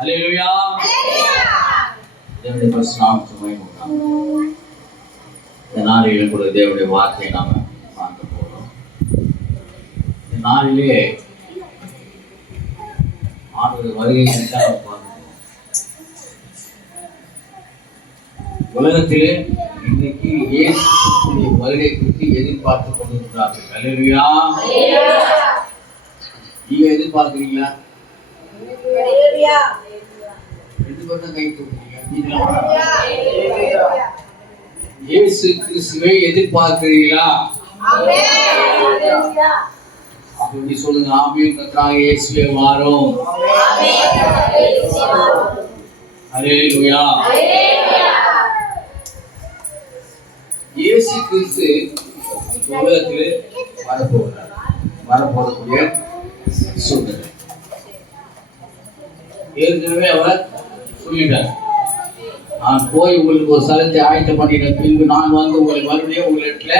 ஹல்லேலூயா. தேவனுடைய பரிசுத்த நாமத்துக்கு மகிமை உண்டாகட்டும். இந்த நாளிலும் கூட தேவனுடைய வார்த்தையை நாம பார்க்க போறோம். இந்த நாளிலே ஆண்டவர் வருகை பார்க்கிறோம். உலகத்திலே இன்னைக்கு இயேசுவின் வருகை குறித்து எதிர்பார்த்து கொண்டிருக்கிறார்கள். ஹல்லேலூயா. நீங்க எதிர்பார்க்கிறீங்களா? இயேசு கிறிஸ்துவை எதிர்பார்க்கிறீங்களா? அப்படி சொல்லுங்க. ஆமென். கர்த்தராகிய இயேசுவே வாரும். ஹல்லேலூயா. இயேசு கிறிஸ்து உலகத்தில் வரப்போகக்கூடிய சூழ்நிலை ஏற்கனவே அவர் சொல்லிட்டார். நான் போய் உங்களுக்கு ஒரு ஸ்தலத்தை ஆயத்தம் பண்ணின பின்பு நான் வந்து உங்களை மறுபடியும் உங்களிடத்துல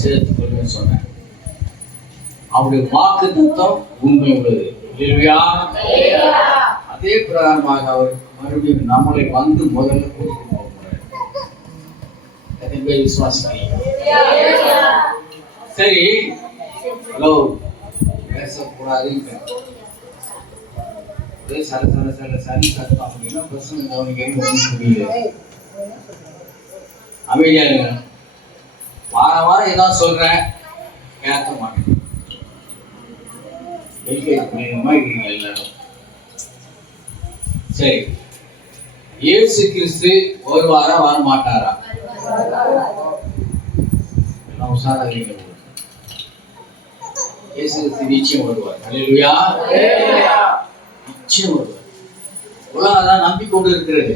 சேர்த்துக் கொள்வேன் சொன்னேன். அவருடைய வாக்கு தத்துவம் உண்மை உள்ளது. அதே பிரகாரமாக அவர் மறுபடியும் நம்மளை வந்து முதல்ல கூட்டிட்டு போக போறார். விசுவாசம் சரி. ஹலோ, பேசக்கூடாது சரி சத்தம் அப்படின்னா பிரச்சனை கவனிக்க அமைதியா இருங்க. வாரம் ஏதாவது சொல்றேன், கேட்க மாட்டேன். எல்லாரும் சரி. இயேசு கிறிஸ்து வருவாரா வரமாட்டாரா? உஷாராக இயேசு கிறிஸ்து நிச்சயம் வருவார். ஹல்லேலூயா. நிச்சயம் வருவார். உலகம் தான் நம்பிக்கொண்டு இருக்கிறது.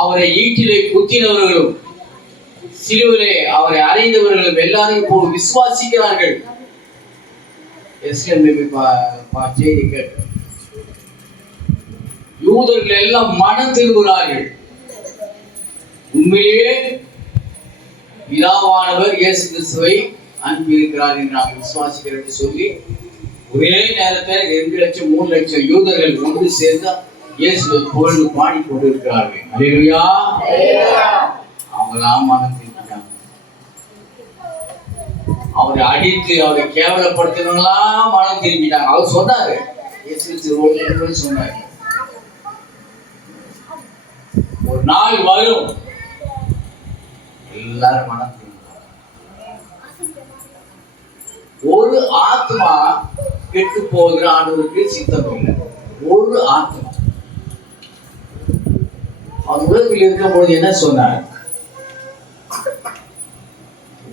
அவரை ஈட்டிலே குத்தினவர்களும் சிலுவிலே அவரை அறைந்தவர்களும் எல்லாரும் இப்போ விசுவாசிக்கிறார்கள். செய்தி கேட்டு யூதர்கள் எல்லாம் மனம் திரும்புகிறார்கள். உண்மையிலேயே பிதாவானவர் இயேசு கிறிஸ்துவை அனுப்பியிருக்கிறார் என்று நாம் விசுவாசிக்கிறோம் சொல்லி ஒரே நேரத்தில் 2 லட்சம் 3 லட்சம் யூதர்கள் ஒன்று சேர்ந்து இயேசுவை புகழ்ந்து பாடிக்கொண்டிருக்கிறார்கள். ஹல்லேலூயா. அவங்களாம் மனம் திரும்பினாங்க. அவரை அடித்து அவரை கேவலப்படுத்தினவங்களாம் மனம் திரும்பினாங்க. அவர் சொன்னாரு, இயேசு சொன்னாரு, ஒரு நாள் வரும் எல்லாரும் மனம் திரும்ப. ஒரு ஆத்மா கெட்டு போகிற ஆண்டவருக்கு சித்தம் இல்லை. ஒரு ஆத்மா அவர் உலகத்தில் இருக்கும் பொழுது என்ன சொன்னார்?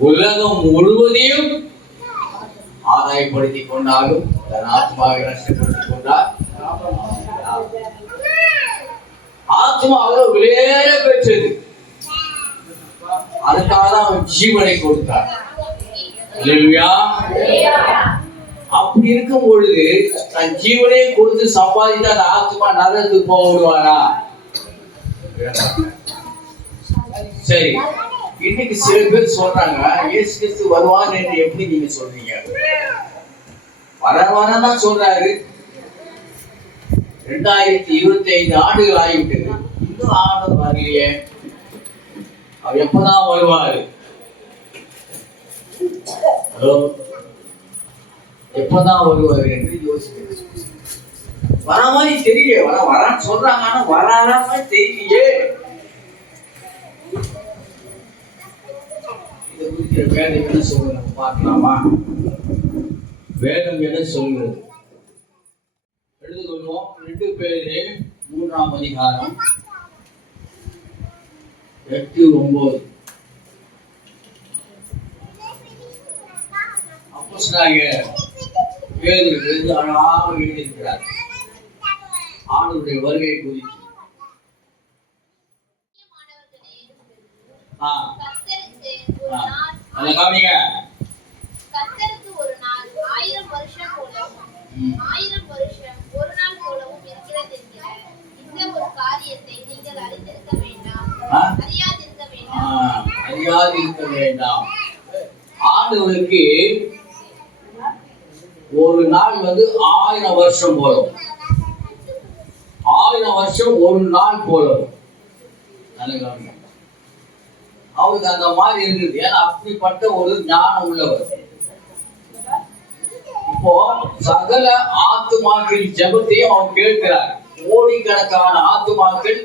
உலகம் முழுவதையும் ஆதாயப்படுத்திக் கொண்டாலும் தன் ஆத்மாவை நஷ்டப்படுத்திக் கொண்டார். ஆத்மா அவ்வளவு விலையேற பெற்றது. அதுக்காக தான் அவர் ஜீவனை கொடுத்தார். அப்படி இருக்கும் பொழுது தன் ஜீவனை கொடுத்து சம்பாதித்த அந்த ஆத்மா நரகத்துக்கு போக விடுவாரா? சரி. இன்னைக்கு சில பேர் சொல்றாங்க, இயேசு கிறிஸ்து வருவான் என்று எப்படி நீங்க சொல்றீங்க? வரதான் சொல்றாரு. 2025 ஆண்டுகள் ஆகிவிட்டது, இன்னும் ஆண்டு வரலையே. அவர் எப்பதான் வருவாரு? ஹலோ, எப்பதான் வருவாரு என்று யோசிக்கிறேன். வர மாதிரி தெரியல. வரான்னு சொல்றாங்க, ஆனா வராத மாதிரி தெரியலையே. இதை குறிக்கிற வேதம் என்ன சொல்றது பார்க்கலாமா? வேதம் என்ன சொல்கிறது? எடுத்துக்கொள்வோம். 2 பேரு 3ஆம் அதிகாரம் 8-9. பேதுரு அழகாக எழுதியிருக்கிறார் ஆண்டவருடைய வருகை குறித்து. கர்த்தருக்கு ஒரு நாள் 1000 வருஷம் போலவும் 1000 வருஷம் ஒரு நாள் போலவும் இருக்கிறது என்கிற இந்த ஒரு காரியத்தை நீங்கள் அறிந்திருக்க வேண்டாம், அறியாதிருக்க வேண்டாம். ஆண்டவருக்கு ஒரு நாள் 1000 வருஷம் போலும். 1000 வருஷம் ஒரு நாள் போலவும். நல்ல கவனிங்க. அவருக்கு அந்த மாதிரி இருக்குது. ஏன்னா அப்படிப்பட்ட ஒரு ஞானம் உள்ளவர். இப்போ சகல ஆத்துமாக்கள் ஜெபத்தையும் அவர் கேட்கிறார். கோடிக்கணக்கான ஆத்துமாக்கள்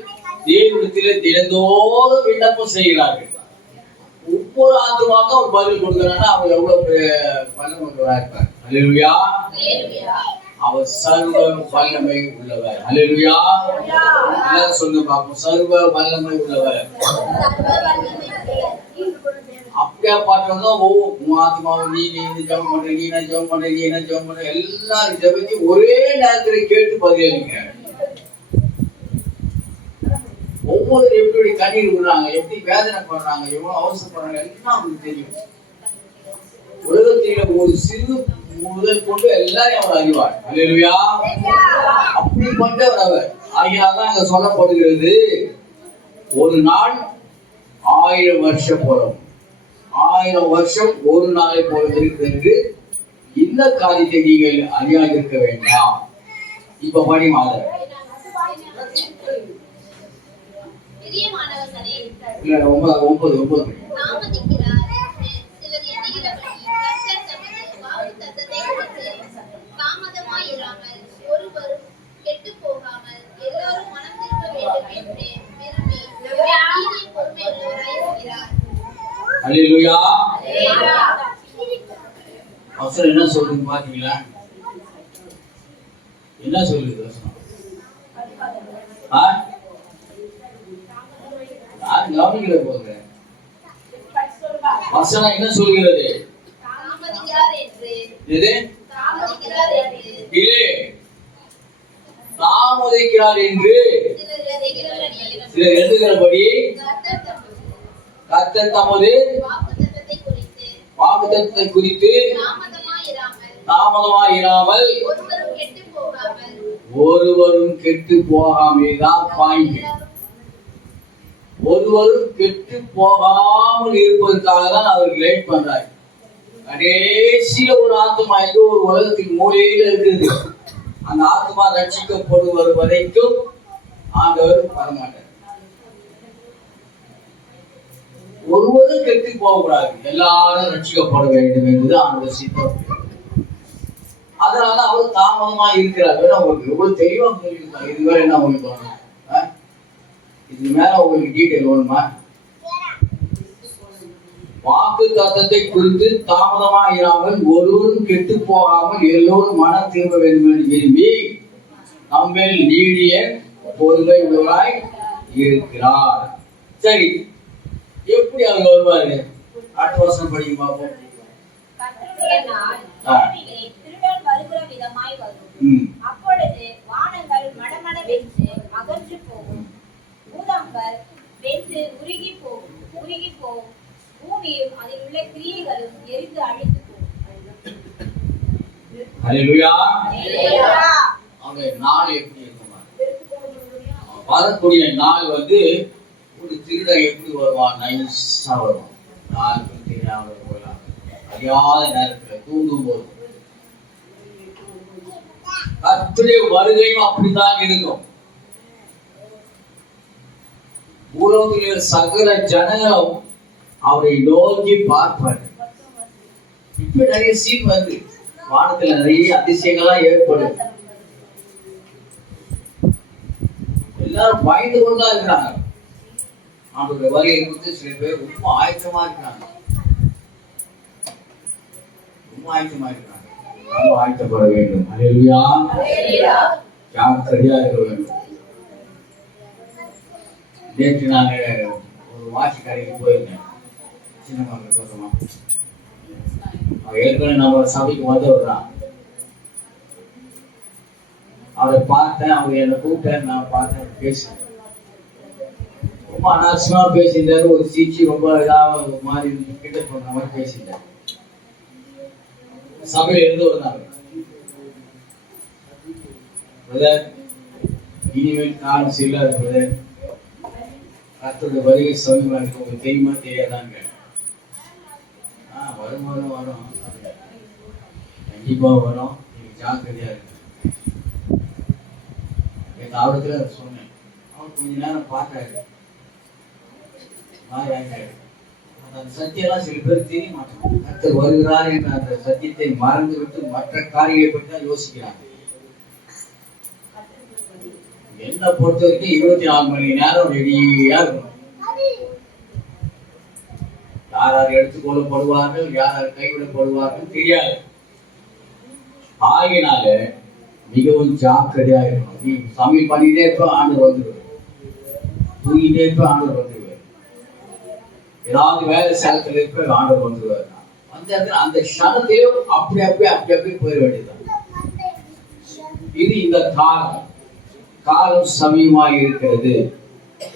தேவனிடத்திலே தினந்தோறும் விண்ணப்பம் செய்கிறார்கள். ஒவ்வொரு ஆத்துமாக்கும் அவர் பதில் கொடுக்கிறான்னா அவர் எவ்வளவு வல்லமை உள்ளவராக இருப்பார். அல்லேலூயா. அவர் சர்வ வல்லமை உள்ளவர். அல்லேலூயா. எல்லாரும் சொல்லுங்க பாப்போம், சர்வ வல்லமை உள்ளவர். அப்படியாப்பட்டதான் ஒவ்வொரு ஆத்மாவும் நீ ஜெபம் பண்ற எல்லாரும் ஜெபத்தையும் ஒரே நேரத்தில் கேட்டு பதிலளிங்க. ஒவ்வொரு எப்படி கண்ணீர் விடுறாங்க, எப்படி வேதனை பண்றாங்க, எவ்வளவு அவசரப்படுறாங்க எல்லாம் அவங்களுக்கு தெரியும். உலகத்தில ஒரு சிறு முதல் கொண்டு எல்லாரையும் அவர் அறிவார். அல்லேலூயா. அப்படிப்பட்டவர் அவர். ஆகையால்தான் அங்க சொல்லப்படுகிறது, ஒரு நாள் 1000 வருஷம் போலும், 1000 வருஷம் ஒரு நாளை போல இருக்கிறது. இந்த காரியத்தை நீங்கள் அறியாதிருக்க வேண்டாம். இப்ப படி மாதம் இல்ல 9 அல்லேலூயா. அவசரம் என்ன சொல்லுங்க பாத்தீங்களா? என்ன சொல்லுது கவனிக்கிற போங்க. வசனம் என்ன சொல்கிறது? தாமதிக்கிறார் என்று சிலர் எழுதுகிறபடி கர்த்தர் தமது வாக்குத்தத்தத்தை குறித்து தாமதமாயிராமல் ஒருவரும் கெட்டு போகாமல் தான் பாயிண்ட். ஒருவரும் கெட்டு போகாமல் இருப்பதற்காக தான் அவர் லேட் பண்றாரு. கடைசியில ஒரு ஆத்மா எங்க ஒரு உலகத்தின் மூலையில இருக்குது. அந்த ஆத்மா ரட்சிக்கப்படுவது வரைக்கும் ஆண்டவர் வரமாட்டார். ஒருவரும் கெட்டு போகக்கூடாது, எல்லாரும் ரட்சிக்கப்பட வேண்டும் என்பது ஆண்டவர் சித்தம். அதனால அவர் தாமதமா இருக்கிறார். உங்களுக்கு எவ்வளவு தெளிவா சொல்லியிருக்காங்க. இதுவரை என்ன உங்களுக்கு தோணும்? இது மேல உங்களுக்கு டீட்டெயில் வேணுமா? வாக்கு தத்தத்தை குறித்து தாமதமாயிராமல் ஒருவரும் கெட்டு போகாமல் எல்லோரும் மனம் திரும்ப வேண்டும் என்று விரும்பி நம்மில் நீடிய பொறுமை உள்ளவராய் இருக்கிறார். சரி, எப்படி அவர் வருவாரு? அடுத்த வருஷம் படிக்க பார்ப்போம். அப்பொழுது வானங்கள் மடமடவென்று அகன்று போகும், பூதங்கள் வெந்து உருகி போகும், பூமியும் அதில் உள்ள கிரியைகளும் எரிந்து அழிந்து போகும். ஹல்லேலூயா. அவருடைய நாள் எப்படி இருக்குமா? வரக்கூடிய நாள் வந்து ஒரு திருடன் எப்படி வருவான்? நைஸா வருவான். யாருக்கும் தெரியாம போகலாம். அறியாத நேரத்தில் தூங்கும் போது கர்த்தருடைய வருகையும் அப்படித்தான் இருக்கும். உலகத்தில் சகல ஜனங்களும் அவரை நோக்கி பார்ப்பார்கள். இப்ப நிறைய சீன் வந்து வானத்துல நிறைய அதிசயங்கள்லாம் ஏற்படும். எல்லாரும் பயந்து கொண்டுதான் இருக்கிறாங்க. அவருடைய வருகை குறித்து சில பேர் ரொம்ப ஆயத்தமா இருக்கிறாங்க. நம்ம ஆயத்தப்பட வேண்டும். அல்லேலூயா. ஜாக்கிரதையா இருக்க வேண்டும். நேற்று நான் ஒரு வாட்சி கடைக்கு போயிருந்தேன். சின்ன மகள் பக்கமா ஏற்கனவே நம்ம சபைக்கு வந்தவர். அவரை பார்த்தேன், அவர் என்னை கூப்பிட்டேன், நான் பார்த்தேன், பேசினேன். ரொம்ப அனாவசியமா பேசியிருந்தாரு. ஒரு சீச்சி ரொம்ப இதாக மாறி கிட்ட போன மாதிரி பேசியிருந்தார். சபையில இருந்து வந்தாங்க. இனிமேல் காலம் செல்லாது பிரதர், கர்த்தருடைய வருகை சமீபமா இருக்கு, உங்களுக்கு தெரியுமா தெரியாதாங்க? வரும் கண்டிப்பா வரும். நீங்க ஜாக்கிரதையா இருக்கு. அவரத்துல சொன்னேன். அவர் கொஞ்ச நேரம் பார்த்தாரு, அந்த சத்தியெல்லாம் சில பேர் தெரிய மாட்டாங்க. கர்த்தர் வருகிறார் என்ற அந்த சத்தியத்தை மறந்து விட்டு மற்ற காரியங்களை பற்றி தான் யோசிக்கிறாங்க. என்ன பொறுத்த வரைக்கும் 24 மணி நேரம் ரெடியா இருக்கணும். யார் எடுத்துக்கொள்ளப்படுவார்கள், யார் கைவிடப்படுவார்கள் தெரியாது. ஆகினால மிகவும் ஜாக்கிரதையா இருக்கணும். நீ சமையல் பண்ணிட்டே இருப்ப, ஆண்டவர் வந்துடுவார். தூங்கிட்டே இருப்ப, ஆண்டவர் வந்துடுவார். ஏதாவது வேலை சேலத்துல இருப்ப, ஆண்டவர் வந்துடுவார். அந்த க்ஷணத்தையும் அப்படி போயிட வேண்டியதுதான். இது இந்த காலம் சமயமாக இருக்கிறது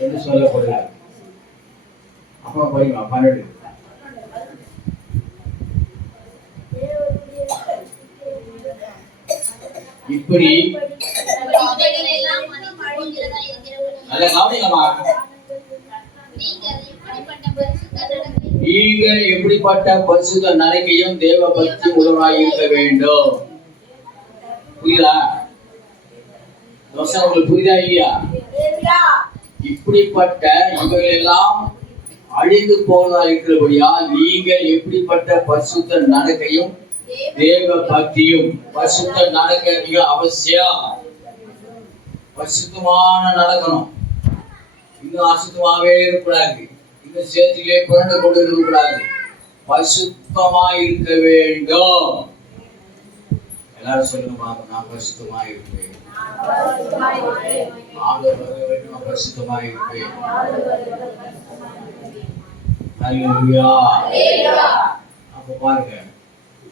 என்று சொல்லப்படுகிறார். அப்புறம் படிமா 12. இப்படி நல்ல கவனிங்கம்மா. நீங்கள் எப்படிப்பட்ட பரிசுத்த நடக்கையும் தேவ பக்தி உடனாய் இருக்க வேண்டும். புரியுதா? உங்களுக்கு புரியுதா இல்லையா? இப்படிப்பட்ட இவர்கள் எல்லாம் அழிந்து போவதா இருக்கிறபடியால் நீங்கள் எப்படிப்பட்ட பரிசுத்த நடக்கையும் தேவ பக்தியும். பரிசுத்த நடக்க மிக அவசியம். பரிசுத்தமான நடக்கணும். இன்னும் அசுத்தமாவே இருக்கக்கூடாது. இன்னும் சேர்த்திலே புரண்டு கொண்டு இருக்கக்கூடாது. பரிசுத்தமா இருக்க வேண்டும். எல்லாரும் சொல்லுங்க, நான் பரிசுத்தமா இருப்பேன். பரிசுத்தமா இருப்பேன். அப்ப பாருங்க,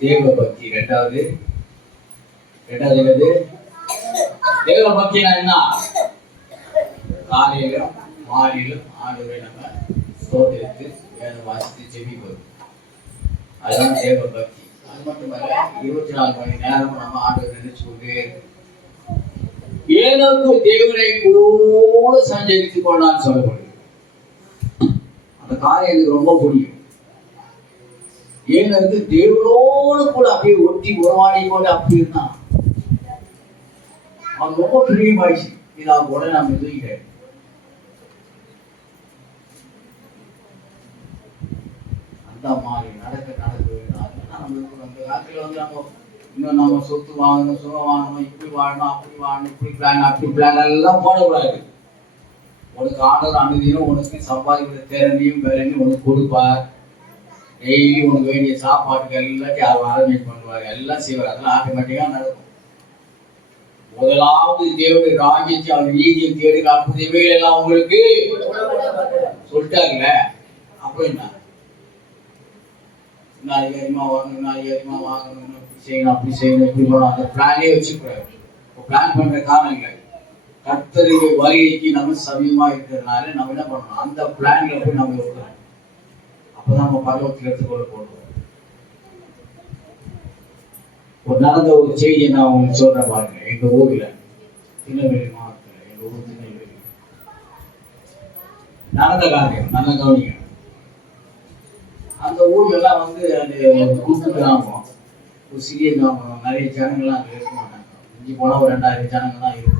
தேவ பக்தி இரண்டாவது என்னது? தேவ பக்தினா என்ன? காலையிலும் மாலையிலும் ஆண்டவரை நம்ம ஸ்தோத்திரித்து வேதம் வாசித்து ஜெபிப்பது, அதுதான் தேவ பக்தி. அது மட்டுமல்ல, 24 மணி நேரம் நம்ம ஆண்டவரை நினைச்சு கொண்டே இருக்கு. ஏனோக்கு தேவனை கூட சஞ்சரித்துக் கொண்டான்னு சொல்லப்படுது. அந்த காரியம் எனக்கு ரொம்ப பிடிக்கும். ஏனோக்கு தேவனோடு கூட அப்படியே ஒட்டி உறவாடி கொண்டு அப்படி இருந்தான். அது ரொம்ப பிரியமாயிடுச்சு. இது அவங்க உடனே நம்ம எதுவும் அந்த மாதிரி நடக்க வேண்டும். அதெல்லாம் நம்மளுக்கு அந்த காலத்துல நம்ம இன்னும் நம்ம சொத்து வாங்கணும், சுகம் வாங்கணும், இப்படி வாழணும், அப்படி வாழணும், இப்படி பிளான் எல்லாம் போடக்கூடாது. உனக்கு ஆண்டவர் அனுதினம் உனக்கு சம்பாதிக்கிற திறனையும் வேலையும் உனக்கு கொடுப்பார். டெய்லி உனக்கு வேண்டிய சாப்பாட்டுக்கு எல்லாத்தையும் அவர் அரேஞ்ச் பண்ணுவார், எல்லாம் செய்வார். அதெல்லாம் ஆட்டோமேட்டிக்காக நடக்கும். முதலாவது தேவனுடைய ராஜ்யத்தை அவர் நீதியை தேடி அப்படி எல்லாம் உங்களுக்கு சொல்லிட்டாங்கல்ல. அப்போ என்ன, அதிகமா வாங்கணும், அப்படி செய்யணும், இப்படி போகணும், அந்த பிளானே வச்சுக்கூடாது. பிளான் பண்ற காரணம் இல்லை. கர்த்தருடைய வருகைக்கு நம்ம சமயமா இருக்கிறதுனால நம்ம என்ன பண்ணணும், அந்த பிளான்ல போய் நம்ம இருக்கணும். அப்பதான் நம்ம பரவத்தில் எடுத்துக்கொள்ள போடுவோம். ஒரு நடந்த ஒரு செய்தியை நான் உங்களுக்கு சொல்றேன் பாருங்க. எங்க ஊர்ல, திருநெல்வேலி மாவட்டத்துல, எங்க ஊர் திருநெல்வேலி நடந்த காரியம் நல்ல கவனிங்க. அந்த ஊர்ல எல்லாம் வந்து அந்த ஒரு கூட்டு கிராமம், ஒரு சிறிய கிராமம், நிறைய ஜனங்கள்லாம் அங்கே இருக்க மாட்டாங்க. இஞ்சி போனா ஒரு 2000 ஜனங்கள் தான் இருக்கும்.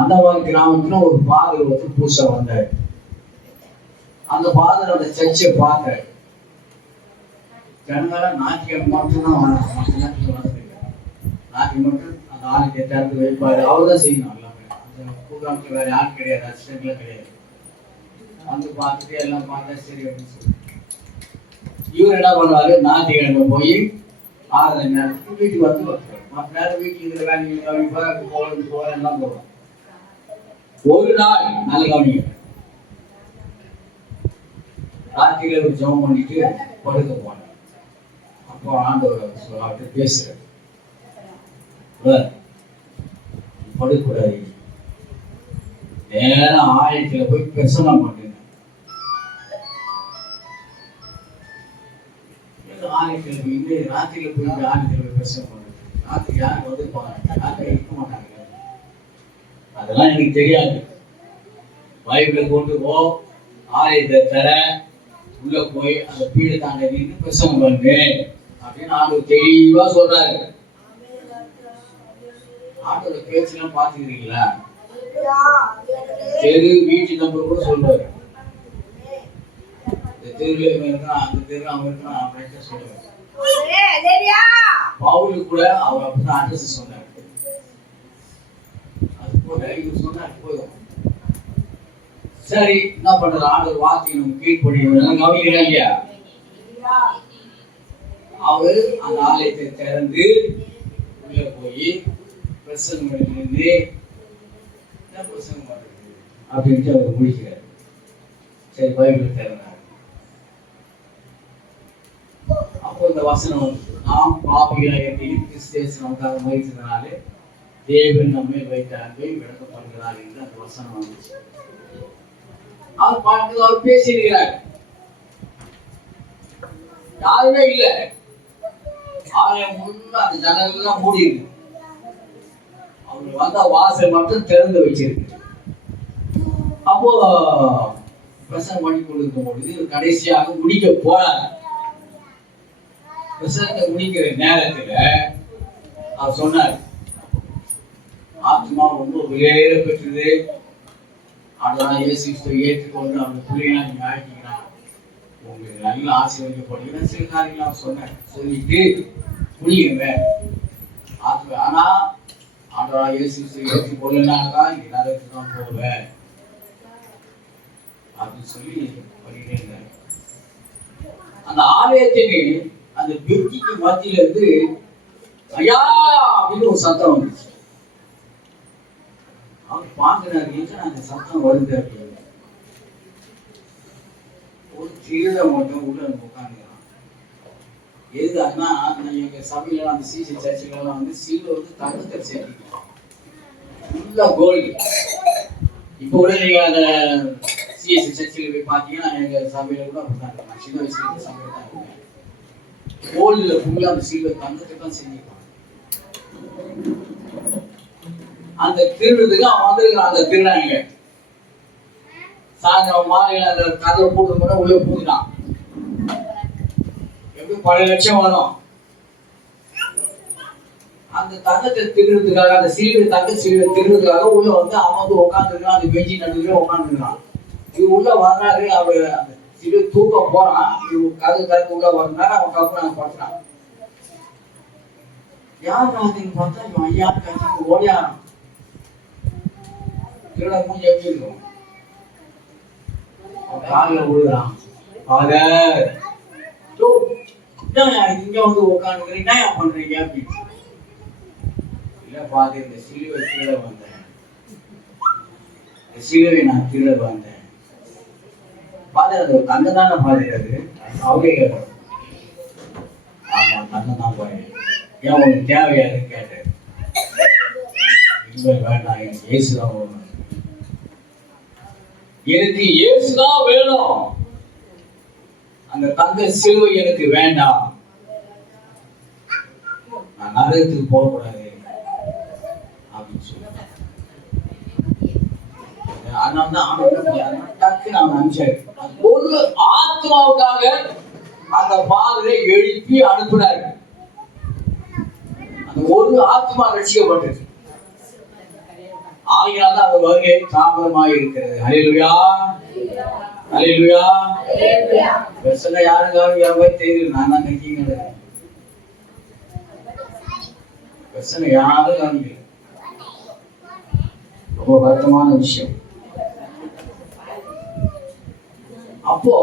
அந்த மாதிரி கிராமத்துல ஒரு ஃபாதர் வந்து புதுசா வந்தாரு. அந்த ஃபாதர் அந்த சர்ச்சை பார்த்தாரு. ஜனங்களாம் ஞாயிற்றுக்கிழமை மட்டும்தான் வராங்க, மற்ற நேரத்தில் வளர்ந்துருக்கு. ஞாயிற்றுக்கிழமை மட்டும் அந்த ஆளுக்கு எட்டாவது வைப்பாரு, அவர் தான் செய்யணும் எல்லாமே. அந்த ப்ரோக்ராம்க்கு வேற யாரும் கிடையாது, அசிஸ்டன்ட்லாம் கிடையாது. வந்து பார்த்துட்டு எல்லாம் பார்த்தா சரி அப்படின்னு சொல்லி இவர் என்ன பண்ணுவாரு, ஞாயிற்றுக்கிழமை போய் 6 நேரத்துக்கு வீட்டுக்கு வந்து வைப்பாரு. மற்ற நேரம் வீட்டுக்கு இருக்கிற வேலைகள் கவனிப்பார், போகிறேன் எல்லாம் போடுவோம். ஒரு நாள் நல்ல கவனிங்க, ராத்திரியில ஒரு ஜெபம் பண்ணிட்டு படுக்க போனேன். அப்போ ஆண்டவர் அவர்கிட்ட பேசுறாரு, படுக்கூடாது, நேரம் ஆலயத்துல போய் பிரசங்கம் பண்ணுங்க. ஆலயத்துல போய் ராத்திரியில போய் ஆலயத்துல போய் பிரசங்கம் பண்ணுங்க. ராத்திரி யாரும் வந்து யாரும் இருக்க மாட்டாங்க. அதெல்லாம் எனக்கு தெரியாது. பைபிளை கொண்டு போ, ஆலயத்தை தர, உள்ள போய் அந்த பீடை தாண்ட நின்று பிரசங்கம் பண்ணு அப்படின்னு ஆண்டவர் தெளிவா சொல்றாரு. ஆட்டோட பேச்செல்லாம் பார்த்துக்கிறீங்களா? தெரு வீட்டு நம்பர் கூட சொல்லுவாரு. இந்த தெருவில் இவன் இருக்கான், அந்த தெரு அவன் இருக்கான் அப்படின்னு சொல்லுவாரு. பவுலுக்கு கூட அவர் அப்படிதான் அட்ரஸ் சொன்னார். அது போல இவர் சொன்னார் போதும். சரி, என்ன பண்றது? ஆண்டவர் வார்த்தையை நம்ம கீழ்ப்படி கவனிக்கிறா இல்லையா? அவரு அந்த ஆலயத்தை திறந்து உள்ள போய் பிரசங்கம் நின்று பிரசங்கம் பண்றது அப்படின்ட்டு அவர் முடிக்கிறார். சரி, பைபிள் திறந்தார். அப்போ இந்த வசனம் நாம் பாவிகளாக கிறிஸ்து நமக்காக மரித்ததனாலே தேவன் நம்மை வைத்த அன்பை விளக்கப்படுகிறார் என்று அந்த வசனம் வந்துச்சு. அவர் பார்த்து அவர் பேசியிருக்கிறார். யாருமே இல்லை. ஆலயம் முன்ன அந்த ஜன்னல்லாம் மூடி இருக்கு. அவங்க வந்த வாசல் மட்டும் திறந்து வச்சிருக்கு. அப்போ பிரசங்கம் பண்ணி கொண்டிருக்கும் பொழுது கடைசியாக முடிக்க போறார். பிரசங்கத்தை முடிக்கிற நேரத்துல அவர் சொன்னார், ஆத்மா ரொம்ப விலையேற பெற்றது. ஆண்டவராகிய இயேசு கிறிஸ்துவை ஏற்றுக்கொண்டு அவருடைய பிள்ளைகளாக நீங்க ஆக்கிக்கிறான், உங்களுக்கு நல்ல ஆசீர்வதிக்கப்படுகிறேன் சில காரியங்கள் சொன்னேன். சொல்லிட்டு புரியுங்க ஆத்மா. ஆனா ஆண்டவராகிய இயேசு கிறிஸ்துவை ஏற்றுக்கொள்ளனாக்கா நீங்க நரகத்துக்கு தான் போவேன் அப்படின்னு சொல்லி பண்ணிட்டே இருந்தார். அந்த ஆலயத்தின் அந்த பெஞ்சிக்கு மத்தியில இருந்து ஐயா அப்படின்னு ஒரு சத்தம் வந்துச்சு. அவர் பார்க்கிறாரு, அந்த சத்தம் வருது அப்படின்னு. ஒரு திருட மட்டும் உள்ள உட்காந்துக்கிறான். எதுக்காகனா எங்க சபையில அந்த சிசி சர்ச்சுலாம் வந்து சில்வர் வந்து தங்கத்தை சேர்த்திக்கலாம், ஃபுல்லா கோல்டு. இப்போ கூட நீங்க அந்த சிஎஸ்சி சர்ச்சில் போய் பார்த்தீங்கன்னா எங்க சபையில கூட அப்படிதான் இருக்கும். சின்ன வயசுல சபையில தான் இருக்கேன். கோல்டுல ஃபுல்லா அந்த சில்வர் தங்கத்தை தான் செஞ்சுக்கலாம். அந்த திருடுறதுக்கு அவன் வந்துருக்கான். அந்த திருடாங்க சாயந்தரம் மாலையில அந்த கதவை போட்டு கூட உள்ள பூந்துட்டான். எப்படி பல லட்சம் வரும். அந்த தங்கத்தை திருடுறதுக்காக, அந்த சில்வர் தங்க சில்வர் திருடுறதுக்காக உள்ள வந்து அவன் வந்து உட்காந்துருக்கான். அந்த பெஞ்சி நடுவில் உட்காந்துருக்கான். இது உள்ள வர்றாரு. அவர் அந்த சில்வர் தூக்க போறான். இது கதவு திறந்து உள்ள வர்றாரு. அவன் கப்புறான் படுறான். யார் ராஜின்னு பார்த்தா இவன் ஐயா கட்சி ஓடியாரான். திருட மூஞ்சி எப்படி இருக்கும்? காலில் விழுறான். இங்க வந்து உட்காந்துக்கிறீங்க, என்ன பண்றீங்க அப்படின்னு. இல்ல பாது, இந்த சிலுவை திருட வந்தேன், இந்த சிலுவை நான் திருட வந்தேன். பாது அது தங்க தானே பாதுகாது. அவரே கேட்கணும். ஆமா தங்க தான் பாரு, ஏன் உனக்கு தேவையாதுன்னு கேட்டேன். இல்லை வேண்டாம், எனக்கு இயேசுதான் வேணும், எனக்கு இயேசுதான் வேணும், அந்த தங்க சிலுவை எனக்கு வேண்டாம், நான் நரகத்துக்கு போகக்கூடாது அப்படின்னு சொல்லுவேன். அதனால்தான் அவன் டக்குன்னு அவன் அனுப்பிச்சாரு. ஒரு ஆத்மாவுக்காக அந்த பாதரை எழுப்பி அனுப்பினார். அந்த ஒரு ஆத்மா ரட்சிக்கப்பட்டது. ஆகினால் தான் அவர் வருகை தாமதமாக இருக்கிறது. ஹல்லேலூயா, ஹல்லேலூயா. பிரசங்க யாருக்காவது யாருமே தெரியும். நான் தான் நிற்கிறேன். பிரசங்க யாரும் காமிக்கல. ரொம்ப வருத்தமான விஷயம். அப்போ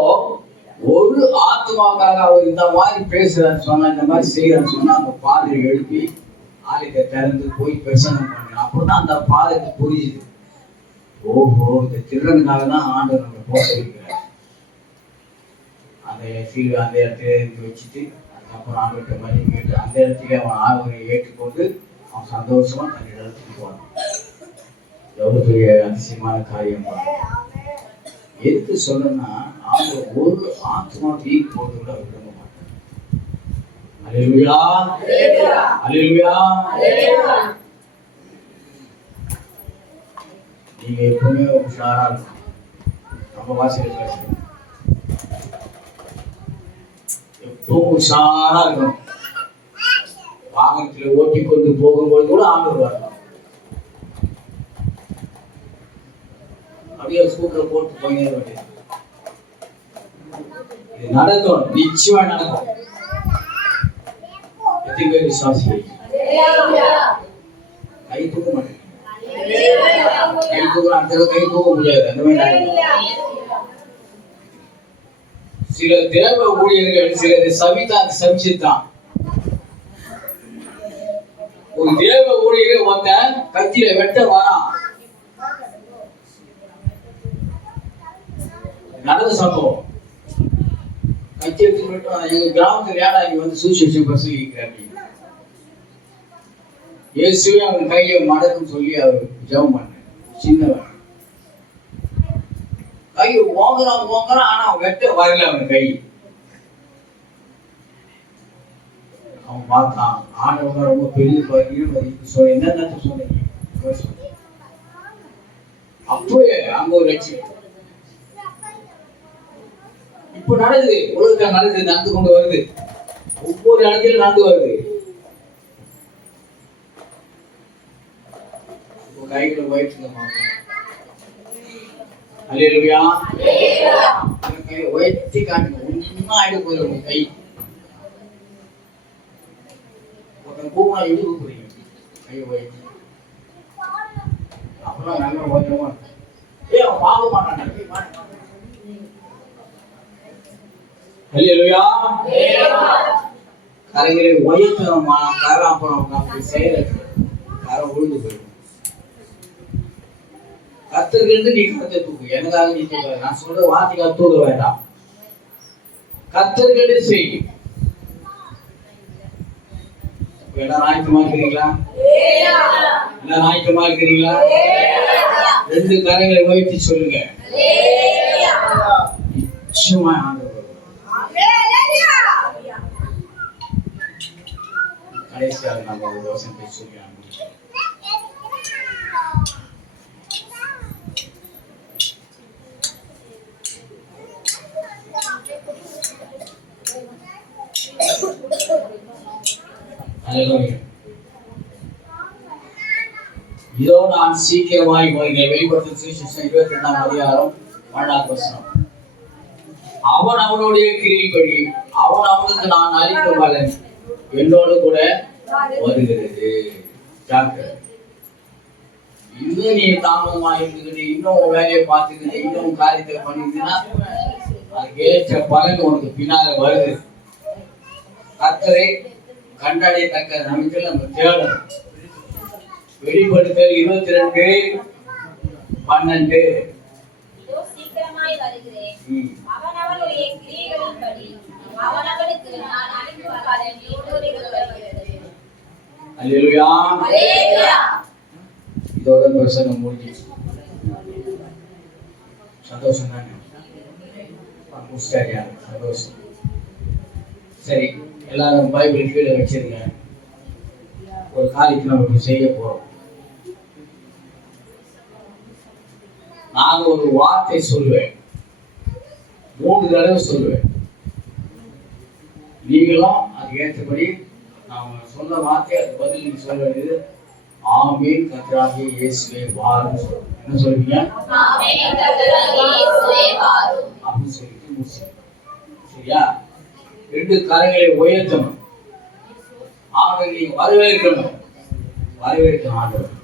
ஒரு ஆத்மாவுக்காக அவர் இந்த மாதிரி பேசுறாரு சொன்னா, இந்த மாதிரி செய்யறாரு சொன்னா, அந்த பாதிரை எழுப்பி ஆலயத்தை திறந்து போய் பிரசங்கம் பண்ண. அப்பதான் அந்த பாதைக்கு புரியுது, ஓஹோ இந்த திருடனுக்காக தான் ஆண்டவர் நம்ம போக இருக்கிறார். அந்த சீல் அந்த இடத்துல இருந்து வச்சுட்டு அதுக்கப்புறம் ஆண்டவர்கிட்ட மணி கேட்டு அந்த இடத்துல அவன் ஆர்வரை ஏற்றுக்கொண்டு அவன் சந்தோஷமா தன் இடத்துக்கு போனான். எவ்வளவு பெரிய அதிசயமான காரியம். எதுக்கு சொல்லணும்னா, அவங்க ஒரு ஆத்மா வீக் போட்டு கூட விட மாட்டாங்க. ஹல்லேலூயா, ஹல்லேலூயா. நீங்க எப்பவுமே உஷாரா இருக்கணும். நம்ம வாசல் பேசுறோம், எப்பவும் உஷாரா இருக்கணும். வாகனத்துல ஓட்டி கொண்டு போகும்போது கூட ஆண்டவர் வரலாம். அப்படியே ஸ்கூட்டரை போட்டு போயினே வேண்டியது. இது நடக்கும், நிச்சயமா நடக்கும். எத்தனை பேர் விசுவாசிக்கிறீங்க? கை தூக்க மாட்டேங்க. கை தூக்க அடுத்த கை தூக்க முடியாது. அந்த மாதிரி சில தேவ ஊழியர்கள் சிலர் சபிச்சுதான். ஒரு தேவ ஊழியர் ஒருத்தன் கத்தியில வெட்ட வரான். நடந்த சம்பவம். கத்தி எடுத்து வெட்டும். எங்க கிராமத்துல ஏடா இங்க வந்து சுவிசேஷம் பிரசங்கிக்கிறார். இயேசுவே அவன் கையை மடக்குன்னு சொல்லி அவர் ஜெபம் பண்ண. சின்னவன் கை ஓங்குறான், ஆனா வெட்ட வரல அவன் கை. அவன் பார்த்தான், ஆண்டவங்க ரொம்ப பெரிய என்னென்ன சொன்னீங்க. அப்பவே அங்க ஒரு லட்சியம் இப்ப நடக்குது. உலகத்தில் நடக்குது, நடந்து கொண்டு வருது. ஒவ்வொரு இடத்துல நடந்து வருது. கைகளை உயர்த்துங்க. அல்லேலூயா. கையை உயர்த்தி காட்டுங்க. ஒன்னும் ஆயிட போயிடும் உங்க கை. பூமா இடுப்பு புரியும். கையை உயர்த்தி அப்பெல்லாம் நல்லா உயரமா அவன் பார்க்க மாட்டான். அல்லேலூயா. கரைகளை உயர்த்தணுமா? கரை அப்புறம் அப்படி செய்யற கரை உழுந்து போயிடும். கத்தருக்கு நீ கருத்தை தூக்கு. எனக்காக நீ தூக்க. நான் சொல்ற வார்த்தைக்காக தூக்க வேண்டாம். கத்தருக்கு செய். எல்லாம் ஆயத்தமா இருக்கிறீங்களா? எல்லாம் ஆயத்தமா இருக்கிறீங்களா? ரெண்டு கரைகளை உயர்த்தி சொல்லுங்க. நிச்சயமா கடைசியாக நம்ம ஒரு யோசனை சொல்லி இதோ நான் சீக்கிரமாய் வருகிறேன். வெளிப்படுத்தும் சுவிசேஷம் 22ஆம் அதிகாரம் 1ஆம் வசனம். அவன் அவனுடைய கிரியைப்படி அவன் அவனுக்கு நான் அளிக்கும் பலன் என்னோடு கூட வருகிறது. இன்னும் நீ தாமதமா இருந்துக்கிட்டு இன்னும் வேலையை பார்த்துக்கிட்டு இன்னும் காரியத்தை பண்ணிக்கிட்டுன்னா அதுக்கு ஏற்ற பலன் உனக்கு பின்னால வருது. கர்த்தரை கண்டடையத்தக்க நம்பிக்கையில் நம்ம தேடணும். வெளிப்படுத்தல் 22:12. சீக்கிரமாய் வருகிறேன். அவனவனுடைய கிரியைகளின்படி அவனவனுக்கு நான் அளிக்கும் பலன் என்னோடு கூட வருகிறது. அல்லேலூயா. அல்லேலூயா. இதோட பிரசங்கம் முடிஞ்சிச்சு. சந்தோஷம் தானே? சந்தோஷம். சரி, எல்லாரும் பைபிள் கீழே வச்சிருங்க. ஒரு காரியத்தை நம்ம செய்ய போறோம். நான் ஒரு வார்த்தை சொல்லுவேன், 3 தடவை சொல்லுவேன். நீங்களும் அதுக்கு ஏற்றபடி நான் சொன்ன வார்த்தை அது பதில் நீங்க சொல்ல வேண்டியது ஆமென் கர்த்தராகிய இயேசுவே வாரும். என்ன சொல்றீங்க? ஆமென் கர்த்தராகிய இயேசுவே வாரும் அப்படின்னு சொல்லிட்டு முடிச்சு. சரியா? 2 கரங்களை உயர்த்தணும். ஆண்டவரை நீங்க வரவேற்கணும். வரவேற்கணும் ஆண்டவர்.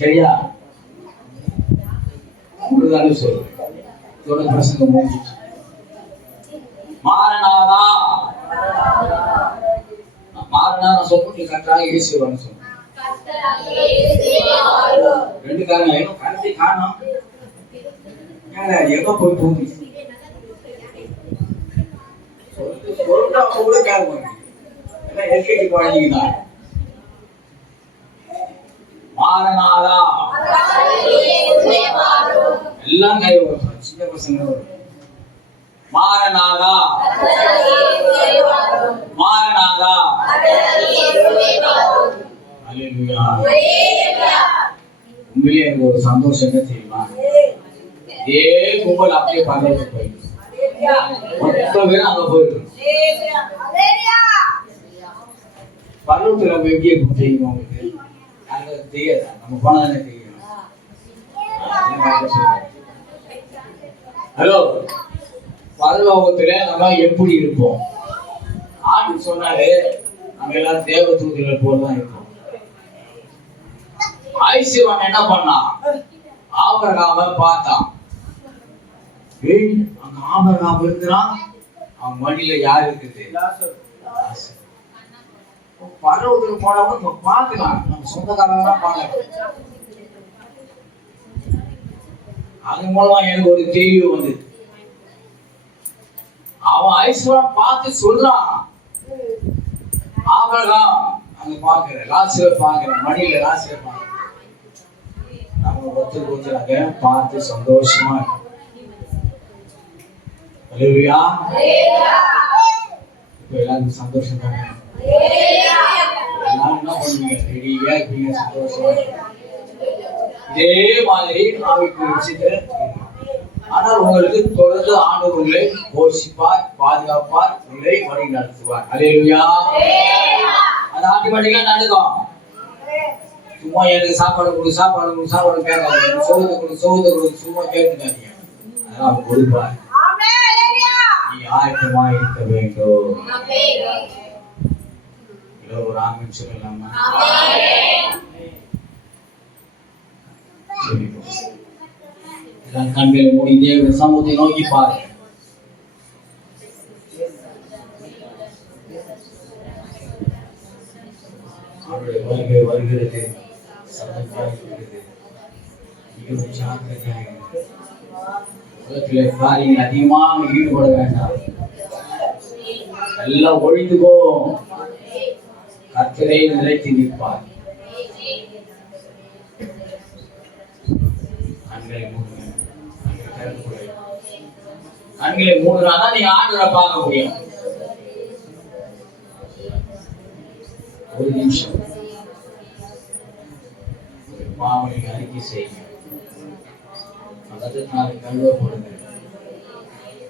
சரியா? முழுதாலும் சொல்லுவேன். இதோட பிரசங்கம் முடிஞ்சிச்சு. மாரநாதா. மாரநாதா சொல்லி கர்த்தராகிய இயேசுவே வாரும் சொல்லுங்க. 2 காரங்க ஏதோ கருத்தை காணோம். எங்க போய் தூங்கி சொல்லிட்டு அவங்க கூட கேட்க எல்லாம் எல்கேஜி குழந்தைங்க தான். மாரநாதா எல்லாம் கை சின்ன பசங்க. மாரநாதா மாரநாதா. அல்லேலூயா. உண்மையிலே எனக்கு ஒரு சந்தோஷம் என்ன தெரியுமா? இதே கும்பல் அப்படியே பரலோகத்துக்கு போயிடும். மொத்த பேரும் அங்க போயிடும். பரலோகத்துல நம்ம எப்படி தெரியுமா உங்களுக்கு? யாருக்கு தெரியாதா? நம்ம போனதானே தெரியும். ஹலோ, பரலோகத்துல நம்ம எப்படி இருப்போம்? ஆண்டு சொன்னாரு, நம்ம எல்லாம் தேவ தூதர்கள் போல தான் இருப்போம். ஐசிவன் என்ன பண்ணான்? ஆபிரகாமை பார்த்தான். அங்க ஆபிரகாம் இருக்கிறான், அவன் மடியில யார் இருக்குது? பரலோகத்துக்கு போனவங்க பார்க்கலாம், நம்ம சொந்தக்காரங்க தான் பார்க்கலாம். அது மூலமா எனக்கு ஒரு தெளிவு வந்து, அவன் ஐஸ்வரன் பார்த்து சொல்றான், ஆபிரகாம் அங்க பாக்குற லாசரை பாக்குற, மடியில லாசரை பாக்குற. நம்ம ஒருத்தருக்கு பார்த்து சந்தோஷமா இருக்கும். ஹல்லேலூயா. இப்ப எல்லாருக்கும் சந்தோஷம் தானே? எல்லாரும் என்ன பண்ணுவீங்க? ரெடியா இருப்பீங்க, சந்தோஷமா இருப்பீங்க. இதே மாதிரி ஆவிக்குரிய விஷயத்துல, ஆனால் உங்களுக்கு தொடர்ந்து ஆண்டவர் உங்களை போஷிப்பார், பாதுகாப்பார், உங்களை வழி நடத்துவார். ஹல்லேலூயா. அது ஆட்டோமேட்டிக்கா நடக்கும். சும்மா எனக்கு சாப்பாடு கொடு, சாப்பாடு கொடு, சாப்பாடு கேட்காதீங்க. சோகத்தை கொடு, சோகத்தை கொடு, சும்மா கேட்டுக்காதீங்க. அதெல்லாம் அவர் கொடுப்பார். நீ ஆயத்தமா இருக்க வேண்டும். ஒரு ஆமென் சொல்லலாமா? கண்களை மூடி தேவனுடைய சமூகத்தை நோக்கி பாரு. அவருடைய வருகை வருகிறது, சத்தமாயிருக்கிறது. மிகவும் ஜாக்கிரதையாக இரு. உலகத்திலே காரியங்கள் அதிகமாக ஈடுபட வேண்டாம், எல்லாம் ஒழிந்து போகும். கர்த்தரை நிலைத்து நிற்பார். கண்களை மூடுறாதான் நீங்க ஆண்டவரை பார்க்க முடியும். ஒரு நிமிஷம் பாவனை அறிக்கை செய்யுங்க. அதற்கு கழுவப்படுங்க.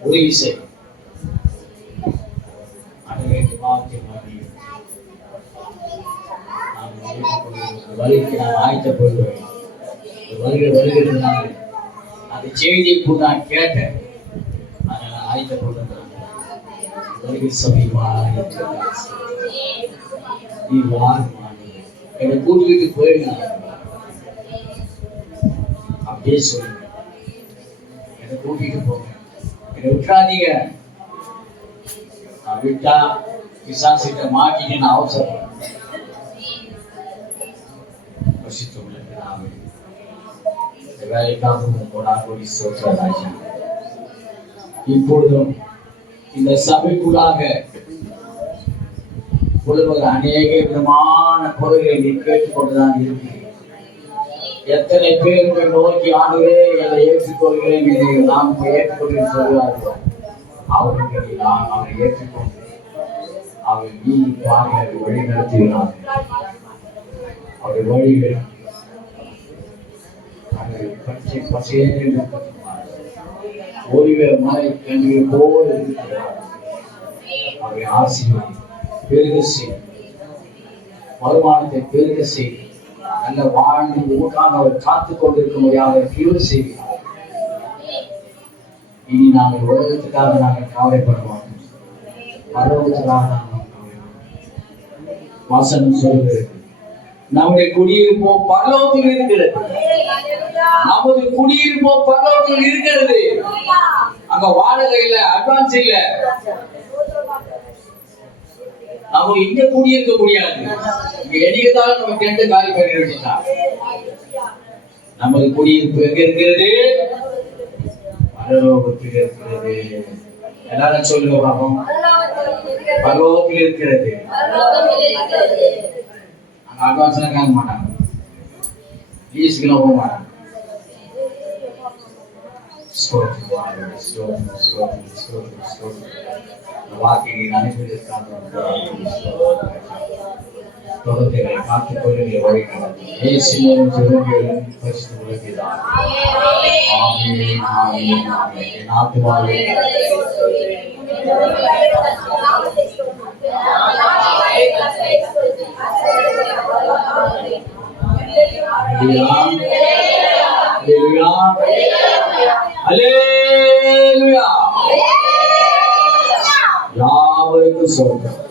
உதவி செய்யும். அன்றைக்கு பாவத்தை மாற்றி வழிக்கு நான் ஆயத்தப்படுவேன். வருகிறதுனால அந்த செய்தியை கூட நான் கேட்டேன். அதனால ஆயத்தப்படுறேன். வருகை சமீபமாக நீ வாருமா, என்னை கூட்டிட்டு போயிடுங்க. அப்படியே சொல்லுங்க, என்னை கூட்டிட்டு போங்க, என்னை விட்டுறாதீங்க. நான் விட்டா பிசாசிட்ட மாட்டிட்டு நான் அவசரப்படுறேன். இப்பொழுதும் இந்த சபைக்குள்ளாக புலவர் அநேக விதமான பொருள்களை நீ கேட்டுக்கொண்டுதான் இருக்கிறேன். எத்தனை பேர் நோக்கி ஆண்டுகளே என்னை ஏற்றுக்கொள்கிறேன், இதை நாம் ஏற்றுக்கொள்கிறேன் சொல்கிறார்கள். அவர்களுக்கு நான் அவரை ஏற்றுக்கொண்டு அவர் நீ பாருங்கள் வழி நடத்துகிறார். அவருடைய வழிகள் பச்சை பசேன்னு ஒருவே மலை கண்கள் போல் இருக்கிறார். அவரை ஆசீர்வதி, பெருக செய், வருமானத்தை பெருக செய், நல்ல வாழ்ந்து உமக்காக அவர் காத்துக் கொண்டிருக்க முடியாத கியூர் செய்கிறார். இனி நாங்கள் உலகத்துக்காக நாங்கள் கவலைப்பட மாட்டோம், பரவத்துக்காக நாங்கள் வாசனம் சொல்கிறது. நம்முடைய குடியிருப்போ பரலோகத்தில் இருக்கிறது. நமது குடியிருப்போ பரலோகத்தில் இருக்கிறது. அங்க வாடகை இல்ல, அட்வான்ஸ் இல்ல. நம்ம இங்க குடியிருக்க முடியாது. இங்க எடிக்கத்தாலும் நம்ம டென்ட் காலி பண்ணி வச்சுட்டான். நமது குடியிருப்பு எங்க இருக்கிறது? பரலோகத்தில் இருக்கிறது. எல்லாரும் சொல்லுங்க பாப்போம். பரலோகத்தில் இருக்கிறது. அட்வான்ஸ் எல்லாம் கேட்க மாட்டாங்க, லீஸ்க்குலாம் போக மாட்டாங்க. வாக்கியை அனுப்பியிருக்காங்க. தொடர்களை காத்துக்கொள்ள வழி நடத்தும். இயேசுவின் ஜெபங்களும் பரிசுத்த உலகிதான். ஆமென், ஆமென், ஆமென். என் ஆத்துமாவே Hallelujah. அல்லேலூயா. யாவருக்கும் சொல்றேன்.